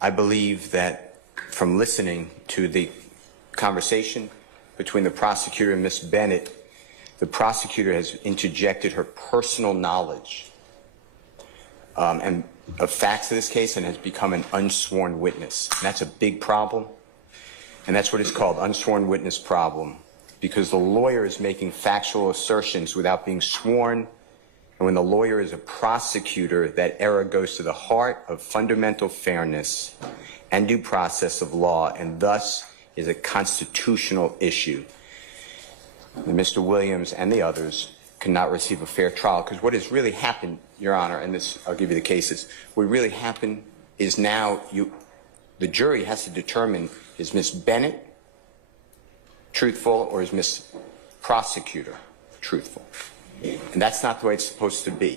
I believe that from listening to the conversation between the prosecutor and Ms. Bennett, the prosecutor has interjected her personal knowledge and of facts of this case and has become an unsworn witness. And that's a big problem, and that's what it's called, unsworn witness problem, because the lawyer is making factual assertions without being sworn. And when the lawyer is a prosecutor, that error goes to the heart of fundamental fairness and due process of law, and thus is a constitutional issue. Mr. Williams and the others cannot receive a fair trial, because what has really happened, Your Honor, and this, I'll give you the cases, what really happened is now the jury has to determine, is Ms. Bennett truthful or is Ms. Prosecutor truthful? And that's not the way it's supposed to be.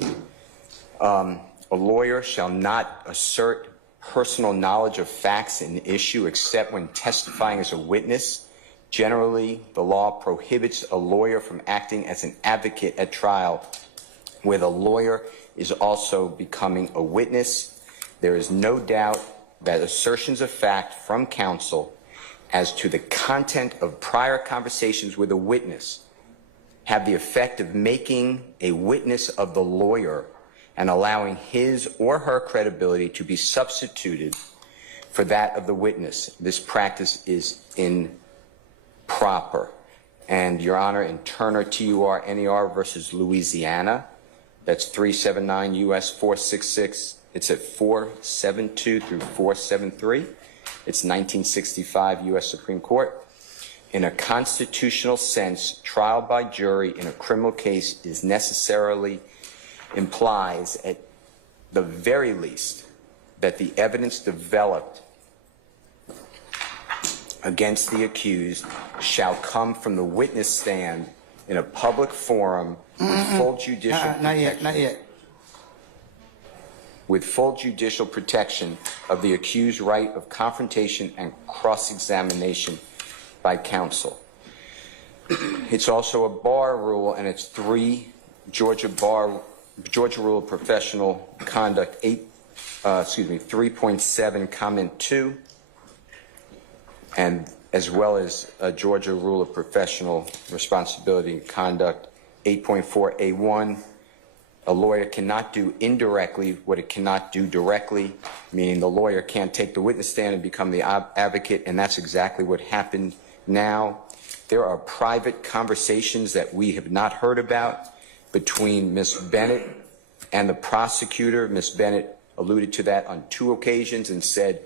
A lawyer shall not assert personal knowledge of facts in issue except when testifying as a witness. Generally, the law prohibits a lawyer from acting as an advocate at trial where the lawyer is also becoming a witness. There is no doubt that assertions of fact from counsel as to the content of prior conversations with a witness have the effect of making a witness of the lawyer and allowing his or her credibility to be substituted for that of the witness. This practice is improper. And, Your Honor, in Turner, T-U-R-N-E-R versus Louisiana, that's 379 U.S. 466. It's at 472 through 473. It's 1965 U.S. Supreme Court. In a constitutional sense, trial by jury in a criminal case is necessarily implies, at the very least, that the evidence developed against the accused shall come from the witness stand in a public forum with full judicial protection. Not yet. With full judicial protection of the accused's right of confrontation and cross-examination by counsel. It's also a bar rule, and it's 3 Georgia Rule of Professional Conduct 3.7 comment 2, and as well as a Georgia Rule of Professional Responsibility and Conduct 8.4A1. A lawyer cannot do indirectly what it cannot do directly, meaning the lawyer can't take the witness stand and become the advocate, and that's exactly what happened now. There are private conversations that we have not heard about between Ms. Bennett and the prosecutor. Ms. Bennett alluded to that on 2 occasions and said,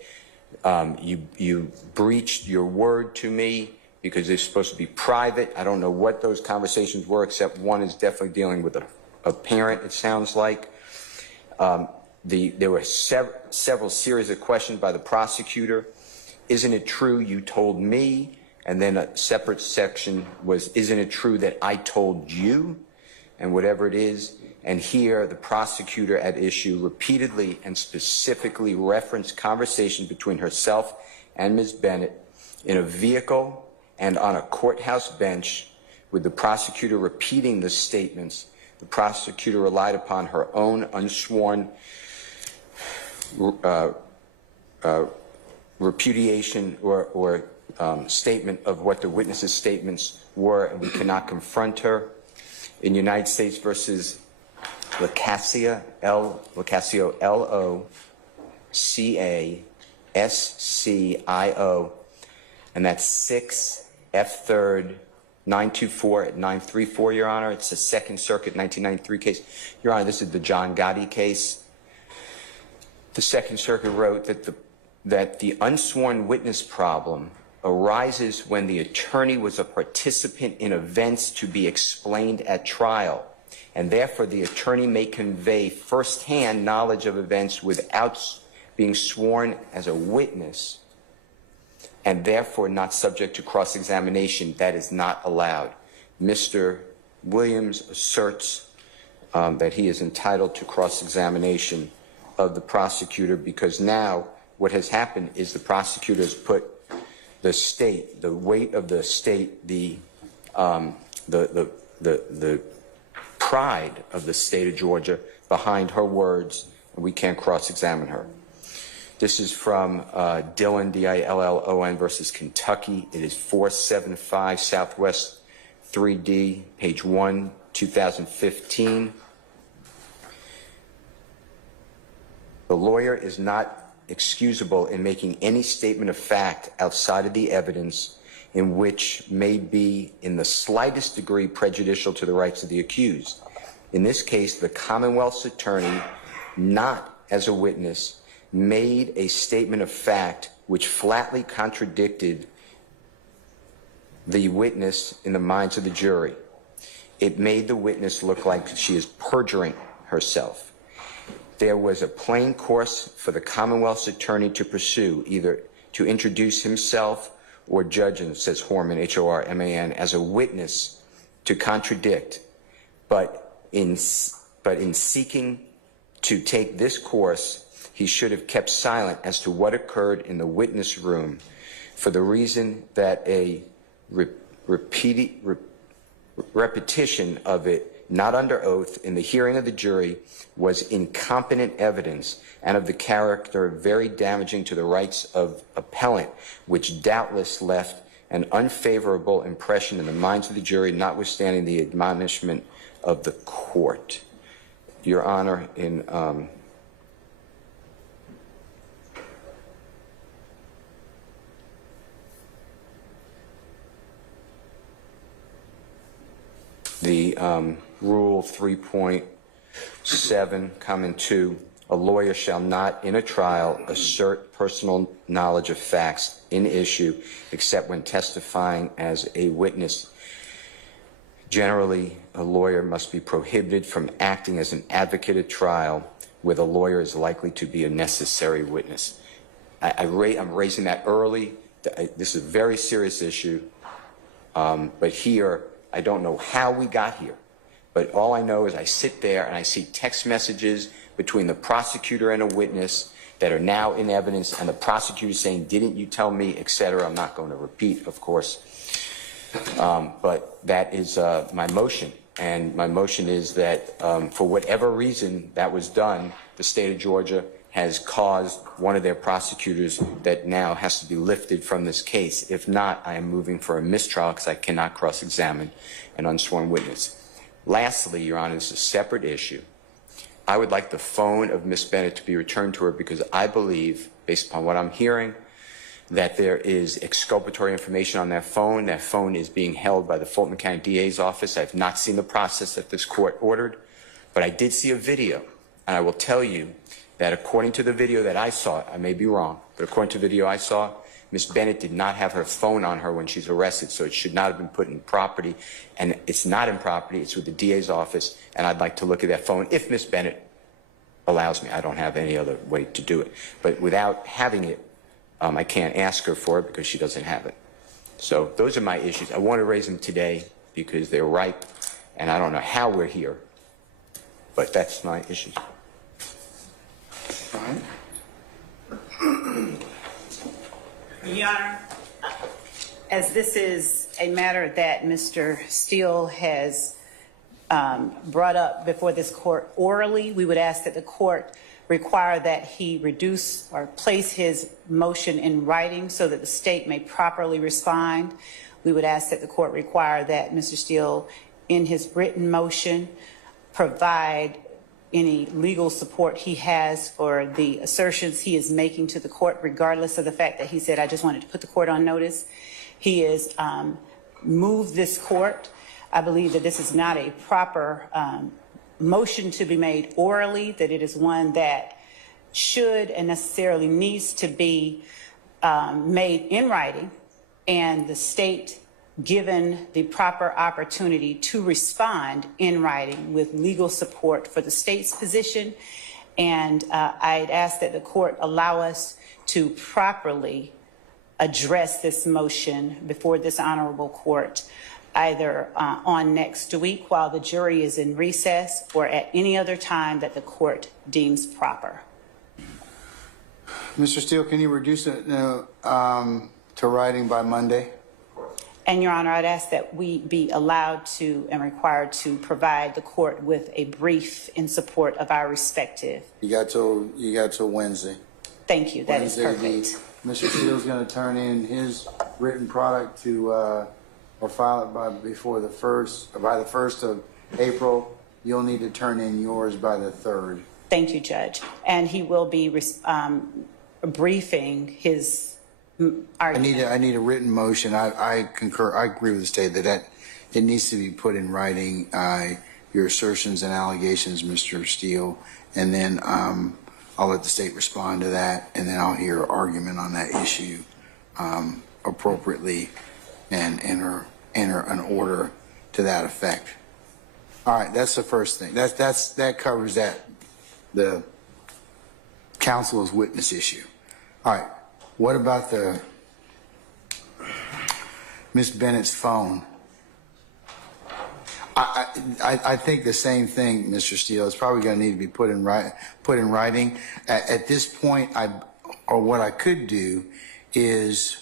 you breached your word to me because they're supposed to be private. I don't know what those conversations were, except one is definitely dealing with a parent, it sounds like. There were several series of questions by the prosecutor. Isn't it true you told me? And then a separate section was, isn't it true that I told you? And whatever it is. And here, the prosecutor at issue repeatedly and specifically referenced conversations between herself and Ms. Bennett in a vehicle and on a courthouse bench, with the prosecutor repeating the statements. The prosecutor relied upon her own unsworn repudiation or statement of what the witness's statements were, and we cannot confront her. In United States versus LoCascio, L-O-C-A-S-C-I-O, and that's 6 F 3rd 924 at 934, Your Honor. It's a Second Circuit 1993 case. Your Honor, this is the John Gotti case. The Second Circuit wrote that the unsworn witness problem arises when the attorney was a participant in events to be explained at trial, and therefore the attorney may convey firsthand knowledge of events without being sworn as a witness, and therefore not subject to cross-examination. That is not allowed. Mr. Williams asserts that he is entitled to cross-examination of the prosecutor, because now what has happened is the prosecutor has put the state, the weight of the state, the pride of the state of Georgia behind her words, and we can't cross-examine her. This is from Dillon, D-I-L-L-O-N versus Kentucky. It is 475 Southwest 3D, page 1, 2015. The lawyer is not excusable in making any statement of fact outside of the evidence in which may be in the slightest degree prejudicial to the rights of the accused. In this case, the Commonwealth's attorney, not as a witness, made a statement of fact which flatly contradicted the witness in the minds of the jury. It made the witness look like she is perjuring herself. There was a plain course for the Commonwealth's attorney to pursue, either to introduce himself or Judge, and it says Horman, H-O-R-M-A-N, as a witness to contradict. But in seeking to take this course, he should have kept silent as to what occurred in the witness room, for the reason that a repetition of it, not under oath, in the hearing of the jury was incompetent evidence and of the character very damaging to the rights of appellant, which doubtless left an unfavorable impression in the minds of the jury, notwithstanding the admonishment of the court. Your Honor, in the Rule 3.7, comment 2, a lawyer shall not in a trial assert personal knowledge of facts in issue except when testifying as a witness. Generally, a lawyer must be prohibited from acting as an advocate at trial where the lawyer is likely to be a necessary witness. I'm raising that early. This is a very serious issue, but here, I don't know how we got here, but all I know is I sit there and I see text messages between the prosecutor and a witness that are now in evidence, and the prosecutor saying, didn't you tell me, etc. I'm not going to repeat, of course. But that is my motion, and my motion is that for whatever reason that was done, the state of Georgia has caused one of their prosecutors that now has to be lifted from this case. If not, I am moving for a mistrial because I cannot cross-examine an unsworn witness. Lastly, Your Honor, this is a separate issue. I would like the phone of Ms. Bennett to be returned to her because I believe, based upon what I'm hearing, that there is exculpatory information on that phone. That phone is being held by the Fulton County DA's office. I have not seen the process that this court ordered, but I did see a video, and I will tell you that according to the video that I saw, I may be wrong, but according to the video I saw, Ms. Bennett did not have her phone on her when she's arrested, so it should not have been put in property, and it's not in property, it's with the DA's office, and I'd like to look at that phone if Ms. Bennett allows me. I don't have any other way to do it, but without having it, I can't ask her for it because she doesn't have it. So those are my issues. I want to raise them today because they're ripe, and I don't know how we're here, but that's my issues. Your Honor, as this is a matter that Mr. Steele has brought up before this court orally, we would ask that the court require that he reduce or place his motion in writing so that the state may properly respond. We would ask that the court require that Mr. Steele, in his written motion, provide any legal support he has for the assertions he is making to the court, regardless of the fact that he said, I just wanted to put the court on notice. He has moved this court. I believe that this is not a proper motion to be made orally, that it is one that should and necessarily needs to be made in writing, and the state given the proper opportunity to respond in writing with legal support for the state's position. And I'd ask that the court allow us to properly address this motion before this honorable court, either on next week while the jury is in recess or at any other time that the court deems proper. Mr. Steele, can you reduce it to writing by Monday? And Your Honor, I'd ask that we be allowed to and required to provide the court with a brief in support of our respective. You got till Wednesday. Thank you, that is Wednesday, perfect. Mr. Steele's going to turn in his written product to, or file it by the 1st of April. You'll need to turn in yours by the 3rd. Thank you, Judge. And he will be briefing his argument. I need a written motion. I concur. I agree with the state that it needs to be put in writing, your assertions and allegations, Mr. Steele, and then I'll let the state respond to that, and then I'll hear argument on that issue appropriately and enter an order to that effect. All right, that's the first thing. That covers that, the counsel's witness issue. All right, what about the Miss Bennett's phone? I think the same thing, Mr. Steele. It's probably going to need to be put in writing. At this point, or what I could do is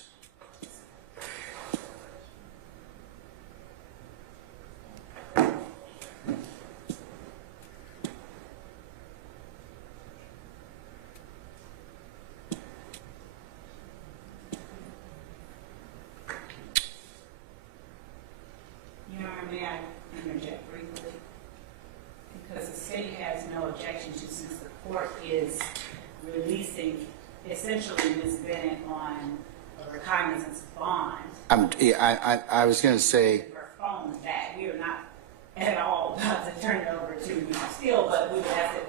May I interject briefly? Because the state has no objection to, since the court is releasing essentially Ms. Bennett on a recognizance bond. I was going to say, her phone back. We are not at all about to turn it over to Mr. Steele, but we would have to.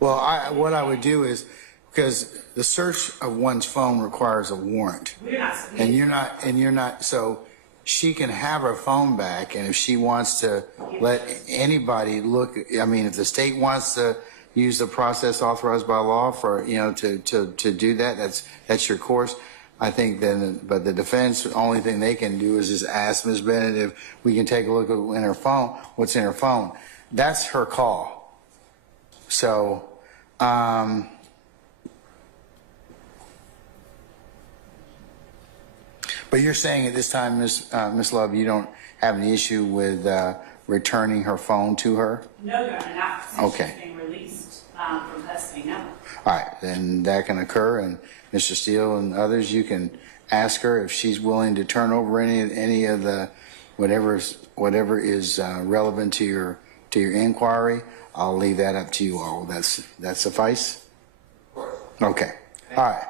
well, what I would do is, because the search of one's phone requires a warrant, We're not. and you're not, so she can have her phone back, and if she wants to let anybody look, I mean, if the state wants to use the process authorized by law for, to do that, that's your course. I think then, but the defense, the only thing they can do is just ask Ms. Bennett if we can take a look at what's in her phone. That's her call. So, but you're saying at this time, Ms. Love, you don't have any issue with returning her phone to her? No, Your Honor, not since Okay. she's being released from custody, no. All right, then that can occur, and Mr. Steele and others, you can ask her if she's willing to turn over any of the whatever is relevant to your inquiry. I'll leave that up to you all. That suffice? Okay. All right.